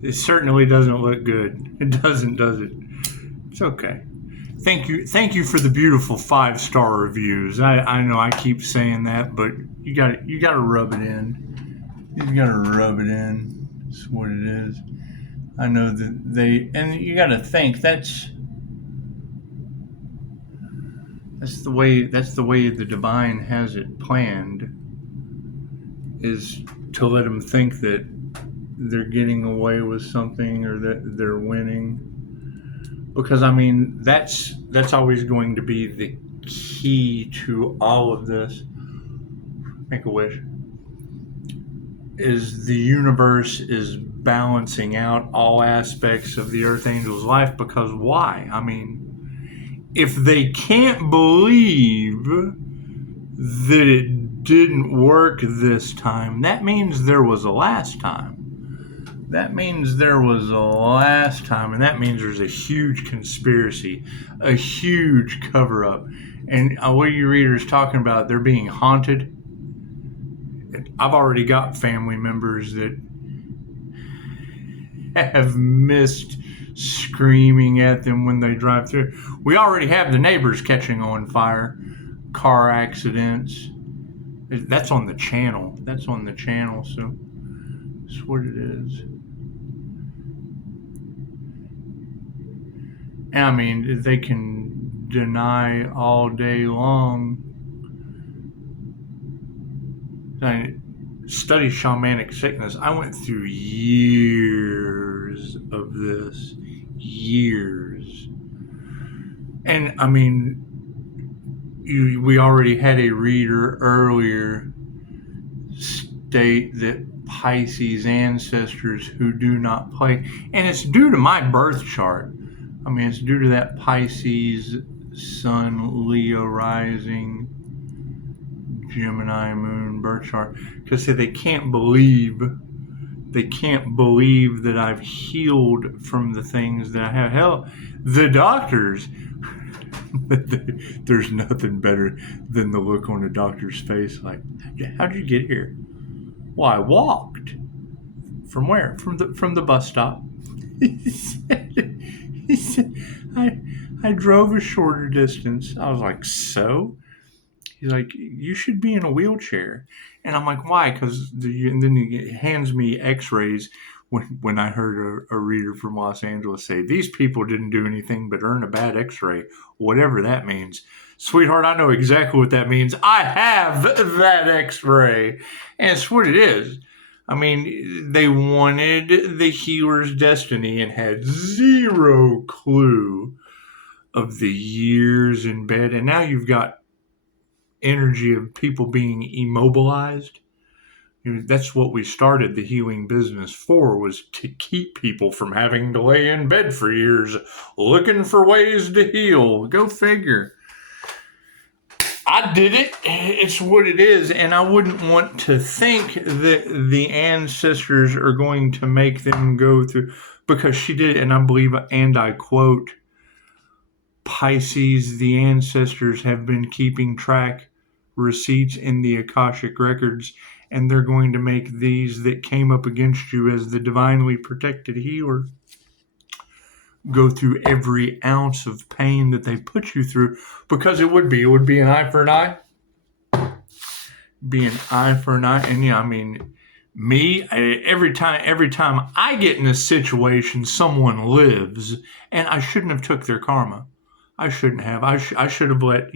It certainly doesn't look good. It doesn't, does it? It's okay. Thank you for the beautiful 5-star reviews. I know I keep saying that, but you got to rub it in. You got to rub it in. That's what it is. I know that and you got to think that's the way the divine has it planned, is to let them think that they're getting away with something or that they're winning. Because I mean, that's always going to be the key to all of this. Make a wish. Is the universe is balancing out all aspects of the Earth Angel's life, because why? I mean, if they can't believe that it didn't work this time, that means there was a last time. That means there was a last time, and that means there's a huge conspiracy, a huge cover-up. And what are you readers talking about? They're being haunted. I've already got family members that have missed screaming at them when they drive through. We already have the neighbors catching on fire, car accidents. That's on the channel. So that's what it is. And I mean, they can deny all day long. I study shamanic sickness. I went through years of this. Years. And I mean, we already had a reader earlier state that Pisces ancestors who do not play, and it's due to my birth chart. I mean, it's due to that Pisces Sun, Leo rising, Gemini moon birth chart. Because they can't believe that I've healed from the things that I have. Hell, the doctors, there's nothing better than the look on a doctor's face like, how'd you get here? Well, I walked. From where? From the bus stop. He said, I drove a shorter distance. I was like, so? He's like, you should be in a wheelchair. And I'm like, why? And then he hands me x-rays when I heard a reader from Los Angeles say, these people didn't do anything but earn a bad x-ray, whatever that means. Sweetheart, I know exactly what that means. I have that x-ray. And it's what it is. I mean, they wanted the healer's destiny and had zero clue of the years in bed. And now you've got energy of people being immobilized. That's what we started the healing business for, was to keep people from having to lay in bed for years looking for ways to heal. Go figure. I did it. It's what it is. And I wouldn't want to think that the ancestors are going to make them go through, because she did. And I believe, and I quote, Pisces, the ancestors have been keeping track receipts in the Akashic records, and they're going to make these that came up against you as the divinely protected healer go through every ounce of pain that they put you through, because it would be an eye for an eye. Be an eye for an eye. And yeah, I mean, every time I get in a situation, someone lives, and I shouldn't have took their karma. I shouldn't have. I should have let,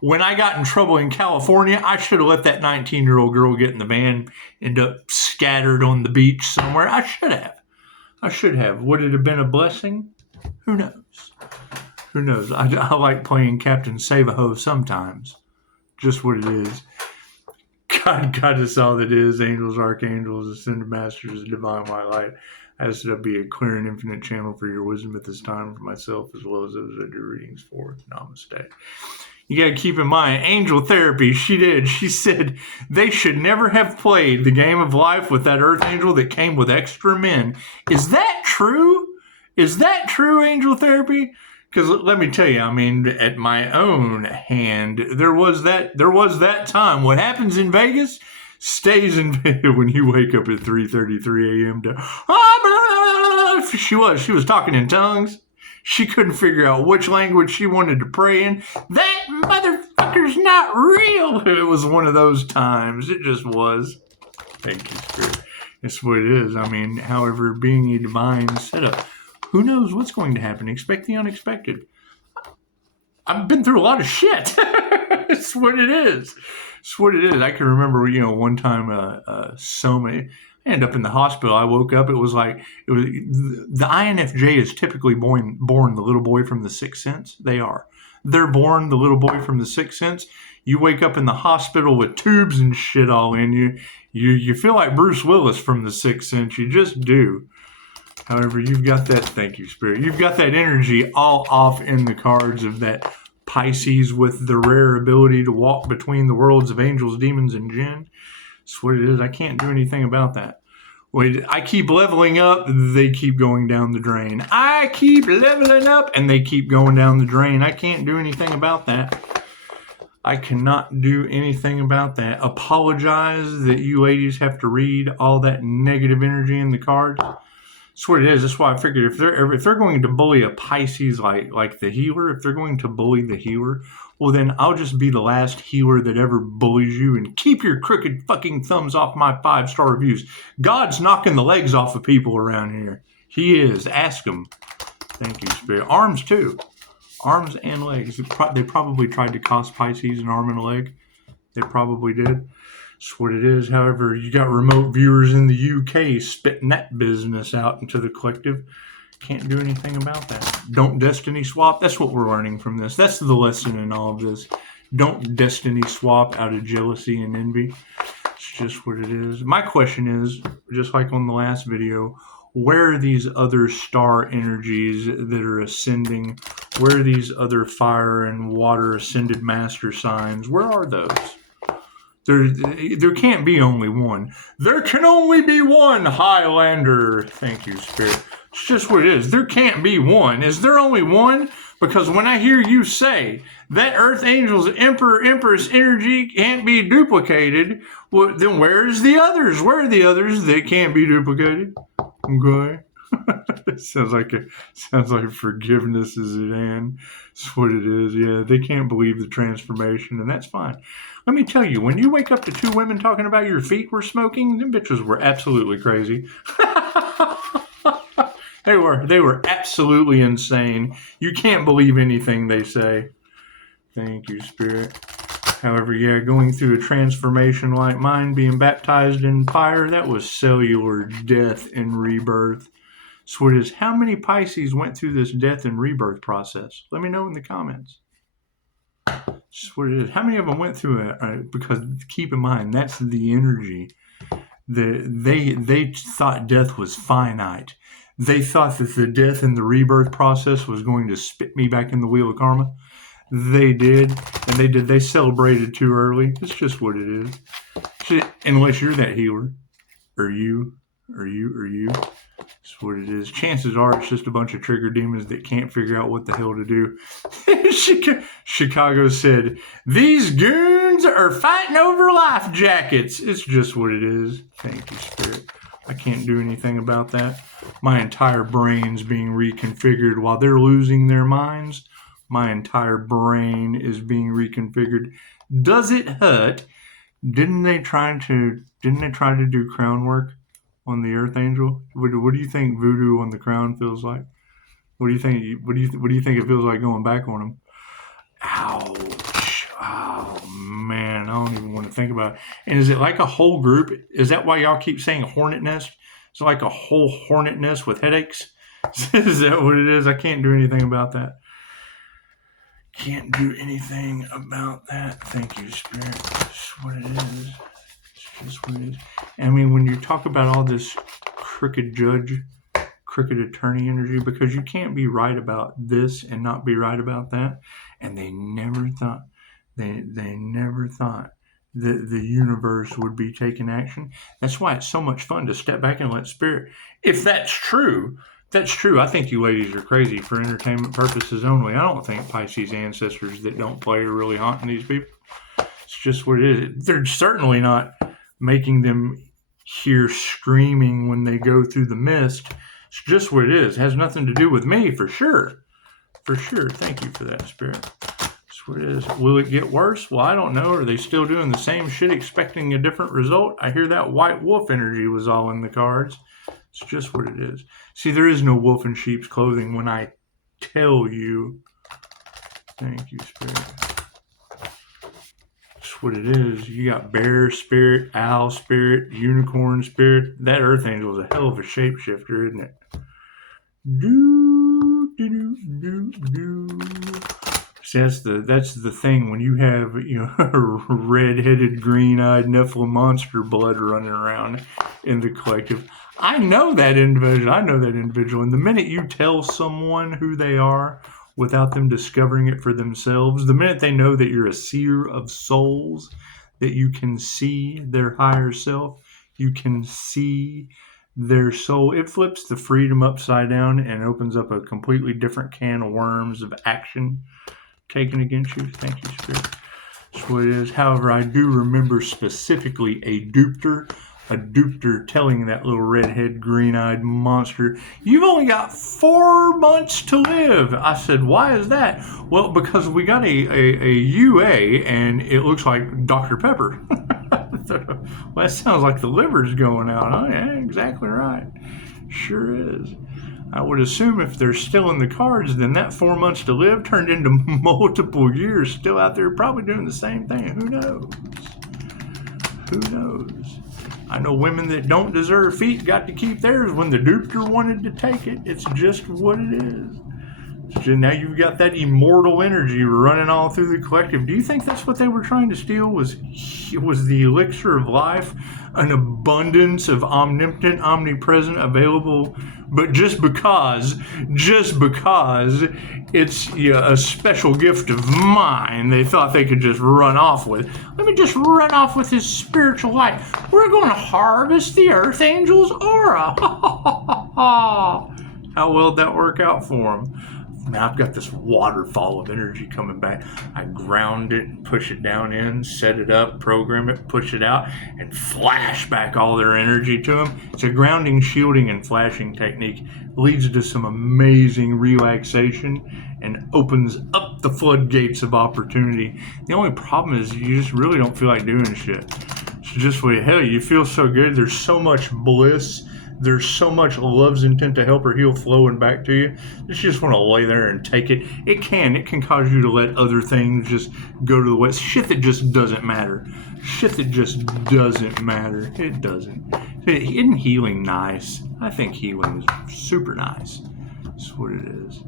when I got in trouble in California, I should have let that 19-year-old girl get in the van, end up scattered on the beach somewhere. I should have. Would it have been a blessing? Who knows? I like playing Captain Save-A-Ho sometimes. Just what it is. God is all that is. Angels, archangels, ascended masters, divine white light. As to be a clear and infinite channel for your wisdom at this time, for myself as well as those I do readings for. Namaste. You got to keep in mind, angel therapy, she said they should never have played the game of life with that earth angel that came with extra men. Is that true? Is that true, angel therapy? Because let me tell you, I mean, at my own hand, there was that time. What happens in Vegas stays in bed when you wake up at 3:33 a.m. She was talking in tongues. She couldn't figure out which language she wanted to pray in. That motherfucker's not real. It was one of those times. It just was. Thank you, Spirit. It's what it is. I mean, however, being a divine setup, who knows what's going to happen? Expect the unexpected. I've been through a lot of shit. It's what it is. It's what it is. I can remember, one time, I ended up in the hospital. I woke up. It was the INFJ is typically born the little boy from the Sixth Sense. They're born the little boy from the Sixth Sense. You wake up in the hospital with tubes and shit all in you. You feel like Bruce Willis from the Sixth Sense. You just do. However, you've got that, thank you, Spirit. You've got that energy all off in the cards of that Pisces with the rare ability to walk between the worlds of angels, demons, and jinn. That's what it is. I can't do anything about that. Wait, I keep leveling up, they keep going down the drain. I keep leveling up, and they keep going down the drain. I can't do anything about that. I cannot do anything about that. Apologize that you ladies have to read all that negative energy in the cards. That's what it is. That's why I figured if they're going to bully a Pisces like the healer, if they're going to bully the healer, well then I'll just be the last healer that ever bullies you, and keep your crooked fucking thumbs off my 5-star reviews. God's knocking the legs off of people around here. He is. Ask him. Thank you, Spirit. Arms too. Arms and legs. They probably tried to cost Pisces an arm and a leg. They probably did. That's what it is. However, you got remote viewers in the UK spitting that business out into the collective. Can't do anything about that. Don't destiny swap. That's what we're learning from this. That's the lesson in all of this. Don't destiny swap out of jealousy and envy. It's just what it is. My question is, just like on the last video, where are these other star energies that are ascending? Where are these other fire and water ascended master signs? Where are those? There can't be only one. There can only be one Highlander. Thank you, Spirit. It's just what it is. There can't be one. Is there only one? Because when I hear you say that Earth Angel's Emperor Empress energy can't be duplicated, well, then where's the others? Where are the others that can't be duplicated? Okay. sounds like forgiveness is at hand. That's what it is. Yeah, they can't believe the transformation, and that's fine. Let me tell you, when you wake up to 2 women talking about your feet were smoking, them bitches were absolutely crazy. They were absolutely insane. You can't believe anything they say. Thank you, Spirit. However, yeah, going through a transformation like mine, being baptized in fire, that was cellular death and rebirth. So it is. How many Pisces went through this death and rebirth process? Let me know in the comments. Just what it is. How many of them went through it? Because keep in mind, that's the energy. They thought death was finite. They thought that the death and the rebirth process was going to spit me back in the wheel of karma. They did, and they did. They celebrated too early. It's just what it is. Unless you're that healer, or you. That's what it is. Chances are it's just a bunch of trigger demons that can't figure out what the hell to do. Chicago said, these goons are fighting over life jackets. It's just what it is. Thank you, Spirit. I can't do anything about that. My entire brain's being reconfigured while they're losing their minds. My entire brain is being reconfigured. Does it hurt? Didn't they try to do crown work on the Earth Angel? What do you think voodoo on the crown feels like? What do you think? What do you think it feels like going back on him? Ouch! Oh man, I don't even want to think about it. And is it like a whole group? Is that why y'all keep saying hornet nest? It's like a whole hornet nest with headaches. Is that what it is? I can't do anything about that. Can't do anything about that. Thank you, Spirit. That's what it is. It's just what it is. I mean, when you talk about all this crooked judge, crooked attorney energy, because you can't be right about this and not be right about that. And they never thought, they never thought that the universe would be taking action. That's why it's so much fun to step back and let Spirit. If that's true, that's true. I think you ladies are crazy for entertainment purposes only. I don't think Pisces ancestors that don't play are really haunting these people. It's just what it is. They're certainly not making them hear screaming when they go through the mist. It's just what it is. It has nothing to do with me, for sure. For sure. Thank you for that, Spirit. That's what it is. Will it get worse? Well, I don't know. Are they still doing the same shit, expecting a different result? I hear that white wolf energy was all in the cards. It's just what it is. See, there is no wolf in sheep's clothing when I tell you. Thank you, Spirit. That's what it is. You got bear spirit, owl spirit, unicorn spirit. That earth angel is a hell of a shapeshifter, isn't it? See, that's the thing when you have, red-headed, green-eyed Nephilim monster blood running around in the collective. I know that individual. And the minute you tell someone who they are without them discovering it for themselves, the minute they know that you're a seer of souls, that you can see their higher self, you can see their soul, it flips the freedom upside down and opens up a completely different can of worms of action taken against you. Thank you, Spirit. That's what it is. However, I do remember specifically a dupter telling that little redhead, green-eyed monster, "You've only got 4 months to live." I said, "Why is that?" "Well, because we got a UA and it looks like Dr. Pepper." Well, that sounds like the liver's going out, huh? Yeah, exactly right. Sure is. I would assume if they're still in the cards, then that 4 months to live turned into multiple years still out there probably doing the same thing. Who knows? Who knows? I know women that don't deserve feet got to keep theirs when the duper wanted to take it. It's just what it is. So now you've got that immortal energy running all through the collective. Do you think that's what they were trying to steal? Was the elixir of life, an abundance of omnipotent, omnipresent, available, but just because it's a special gift of mine, they thought they could just run off with. Let me just run off with his spiritual light. We're going to harvest the Earth Angel's aura. How well did that work out for him? Now I've got this waterfall of energy coming back. I ground it, push it down in, set it up, program it, push it out, and flash back all their energy to them. It's a grounding, shielding, and flashing technique. It leads to some amazing relaxation and opens up the floodgates of opportunity. The only problem is you just really don't feel like doing shit. It's just what, hell, you feel so good. There's so much bliss. There's so much love's intent to help or heal flowing back to you. You just want to lay there and take it. It can cause you to let other things just go to the waste. Shit that just doesn't matter. It doesn't. Isn't healing nice? I think healing is super nice. That's what it is.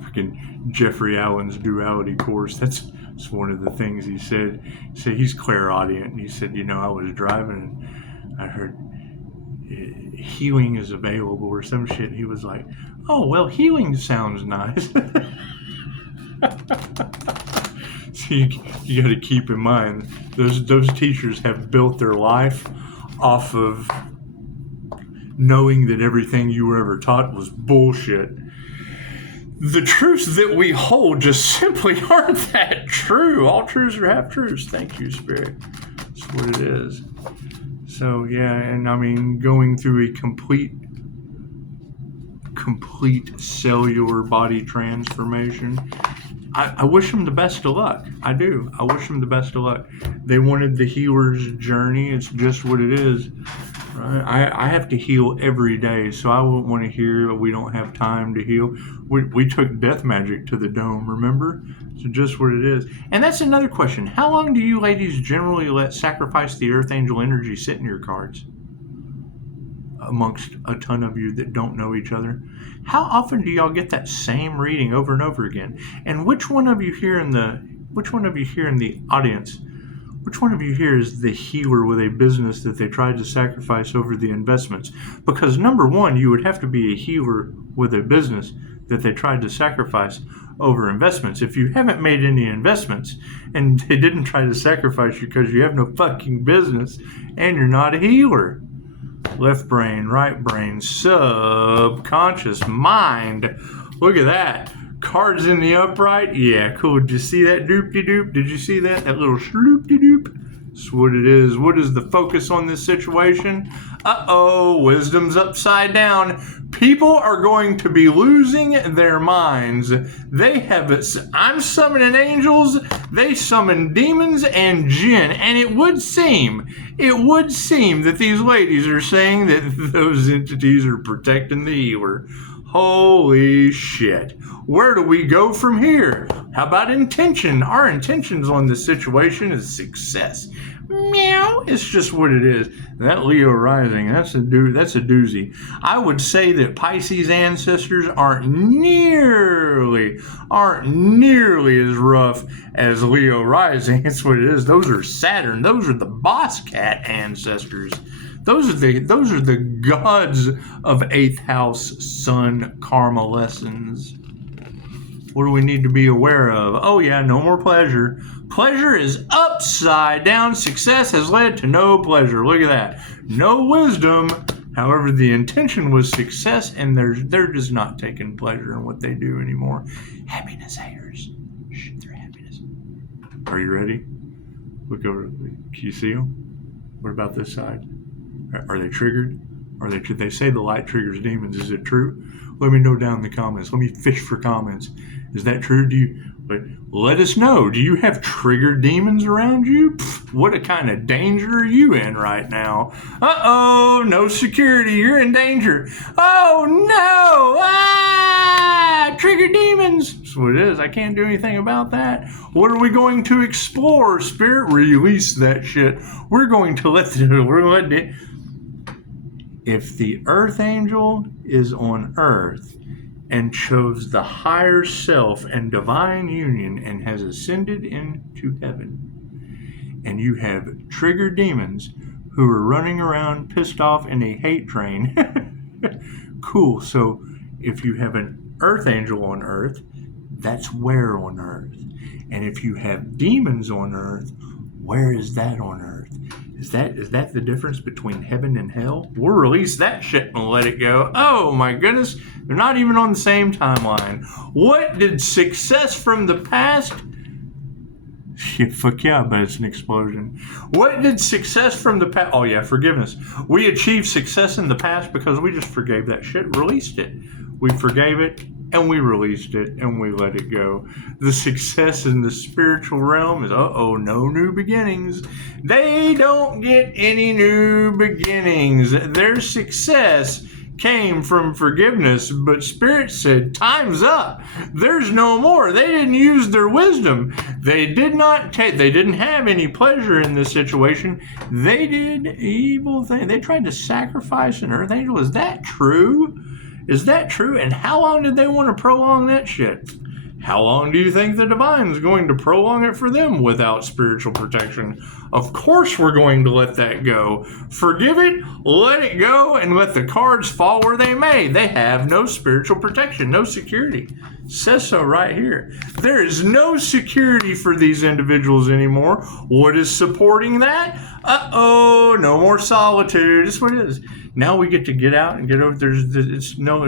Freaking Jeffrey Allen's duality course. That's one of the things he said. He's clairaudient. And he said, I was driving and I heard healing is available or some shit. He was like, "Oh, well, healing sounds nice." So you got to keep in mind those teachers have built their life off of knowing that everything you were ever taught was bullshit. The truths that we hold just simply aren't that true. All truths are half truths. Thank you, Spirit. That's what it is. So yeah, and I mean, going through a complete cellular body transformation. I wish them the best of luck. I do. I wish them the best of luck. They wanted the healer's journey. It's just what it is. Right? I have to heal every day, so I wouldn't want to hear we don't have time to heal. We took death magic to the dome, remember? So just what it is. And that's another question. How long do you ladies generally let sacrifice the Earth Angel energy sit in your cards? Amongst a ton of you that don't know each other. How often do y'all get that same reading over and over again? And which one of you here in the audience, which one of you here is the healer with a business that they tried to sacrifice over the investments? Because number one, you would have to be a healer with a business that they tried to sacrifice over investments. If you haven't made any investments and they didn't try to sacrifice you because you have no fucking business and you're not a healer. Left brain, right brain, subconscious mind. Look at that. Cards in the upright. Yeah, cool. Did you see that doop-de-doop? Did you see that? That little sloop-de-doop? That's what it is. What is the focus on this situation? Wisdom's upside down. People are going to be losing their minds. I'm summoning angels, they summon demons and jinn, and it would seem that these ladies are saying that those entities are protecting the healer. Holy shit. Where do we go from here? How about intention? Our intentions on this situation is success. Meow. It's just what it is. That Leo rising, that's a doozy. I would say that Pisces ancestors aren't nearly as rough as Leo rising. That's what it is. Those are Saturn. Those are the boss cat ancestors. Those are the gods of 8th house sun karma lessons. What do we need to be aware of? Oh yeah, no more pleasure. Pleasure is upside down. Success has led to no pleasure. Look at that. No wisdom. However, the intention was success, and they're just not taking pleasure in what they do anymore. Happiness haters. Shit, they're happiness. Are you ready? Look over. Can you see them? What about this side? Are they triggered? They say the light triggers demons. Is it true? Let me know down in the comments. Let me fish for comments. Is that true? Let us know. Do you have triggered demons around you? What kind of danger are you in right now? No security. You're in danger. Oh no! Triggered demons. That's what it is. I can't do anything about that. What are we going to explore? Spirit, release that shit. We're going to let it. If the Earth Angel is on Earth and chose the higher self and divine union and has ascended into heaven, and you have triggered demons who are running around pissed off in a hate train, cool. So if you have an Earth Angel on Earth, that's where on Earth? And if you have demons on Earth, where is that on Earth? Is that the difference between heaven and hell? We'll release that shit and let it go. Oh my goodness, they're not even on the same timeline. What did success from the past? Yeah, fuck yeah, but it's an explosion. What did success from the past? Oh yeah, forgiveness. We achieved success in the past because we just forgave that shit, released it. We forgave it, and we released it, and we let it go. The success in the spiritual realm is, no new beginnings. They don't get any new beginnings. Their success came from forgiveness, but Spirit said, time's up. There's no more. They didn't use their wisdom. They didn't have any pleasure in this situation. They did evil things. They tried to sacrifice an Earth Angel. Is that true? Is that true? And how long did they want to prolong that shit? How long do you think the divine is going to prolong it for them without spiritual protection? Of course we're going to let that go. Forgive it, let it go, and let the cards fall where they may. They have no spiritual protection, no security. Says so right here. There is no security for these individuals anymore. What is supporting that? No more solitude. That's what it is. Now we get to get out and get over.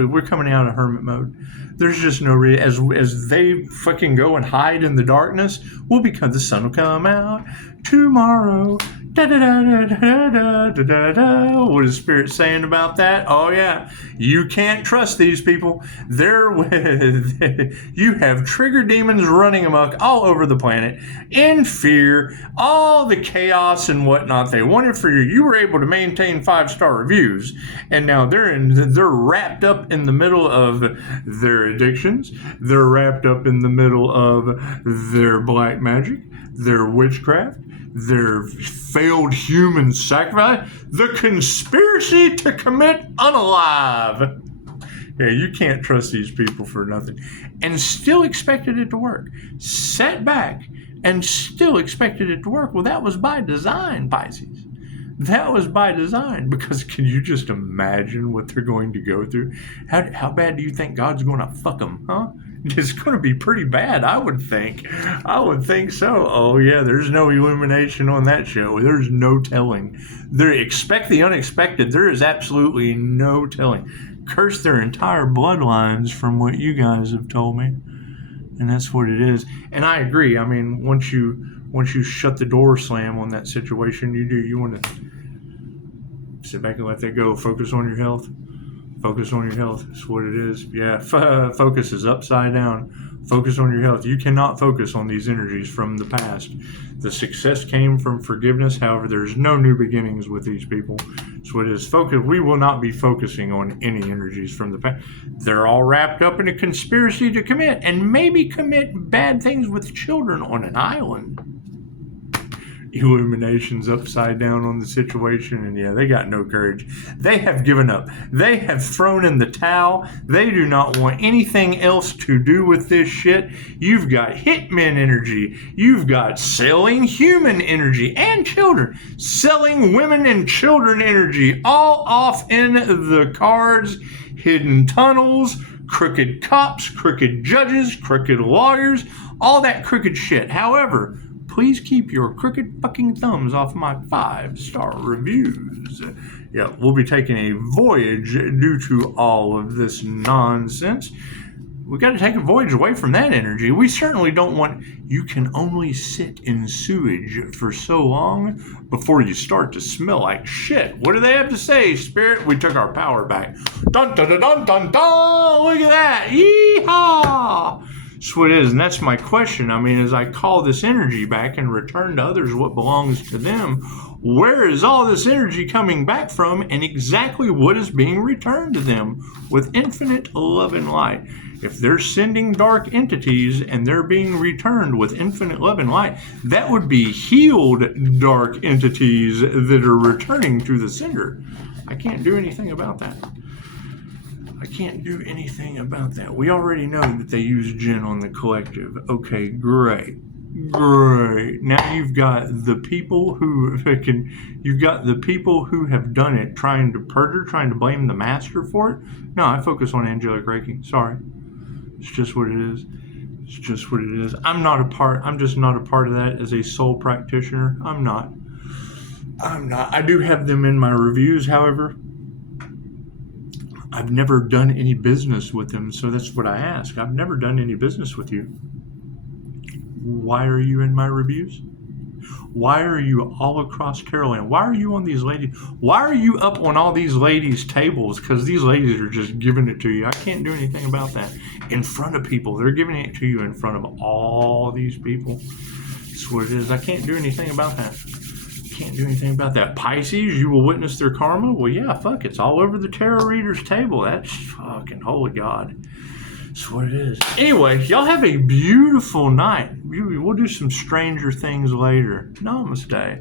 We're coming out of hermit mode. There's just no reason. As they fucking go and hide in the darkness, the sun will come out tomorrow. Da, da, da, da, da, da, da, da. What is Spirit saying about that? Oh yeah, you can't trust these people. You have trigger demons running amok all over the planet in fear, all the chaos and whatnot they wanted for you. You were able to maintain 5-star reviews, and now they're wrapped up in the middle of their addictions. They're wrapped up in the middle of their black magic, their witchcraft, their failed human sacrifice, the conspiracy to commit unalive. Yeah, you can't trust these people for nothing. And still expected it to work. Sat back and still expected it to work. Well, that was by design, Pisces. That was by design, because can you just imagine what they're going to go through? How bad do you think God's going to fuck them, huh? It's going to be pretty bad, I would think. I would think so. Oh, yeah, there's no illumination on that show. There's no telling. Expect the unexpected. There is absolutely no telling. Curse their entire bloodlines from what you guys have told me. And that's what it is. And I agree. I mean, once you once you shut the door slam on that situation, you want to sit back and let that go. Focus on your health. Focus on your health. That's what it is. Yeah, focus is upside down. Focus on your health. You cannot focus on these energies from the past. The success came from forgiveness. However, there's no new beginnings with these people. That's what it is. Focus. We will not be focusing on any energies from the past. They're all wrapped up in a conspiracy to commit and maybe commit bad things with children on an island. Illuminations upside down on the situation, and yeah, they got no courage. They have given up. They have thrown in the towel. They do not want anything else to do with this shit. You've got hitmen energy. You've got selling human energy and children. Selling women and children energy. All off in the cards. Hidden tunnels. Crooked cops. Crooked judges. Crooked lawyers. All that crooked shit. However, please keep your crooked fucking thumbs off my 5-star reviews. Yeah, we'll be taking a voyage due to all of this nonsense. We got to take a voyage away from that energy. We certainly don't want... You can only sit in sewage for so long before you start to smell like shit. What do they have to say, Spirit? We took our power back. Dun dun dun dun dun dun! Look at that! Yeehaw! That's what it is, and that's my question. I mean, as I call this energy back and return to others what belongs to them, where is all this energy coming back from, and exactly what is being returned to them with infinite love and light? If they're sending dark entities and they're being returned with infinite love and light, that would be healed dark entities that are returning to the sender. I can't do anything about that. I can't do anything about that. We already know that they use Jinn on the collective. Okay, great. Now you've got the people who have done it, trying to perjure, trying to blame the master for it. No, I focus on angelic Reiki. Sorry. It's just what it is. It's just what it is. I'm just not a part of that as a soul practitioner. I'm not. I do have them in my reviews, however. I've never done any business with them, so that's what I ask. I've never done any business with you. Why are you in my reviews? Why are you all across Carolina? Why are you on these ladies? Why are you up on all these ladies' tables? Because these ladies are just giving it to you. I can't do anything about that. In front of people. They're giving it to you in front of all these people. That's what it is. I can't do anything about that. Can't do anything about that. Pisces, you will witness their karma. Well, yeah, fuck, it's all over the tarot reader's table. That's fucking holy God. That's what it is. Anyway, y'all have a beautiful night. We'll do some stranger things later. Namaste.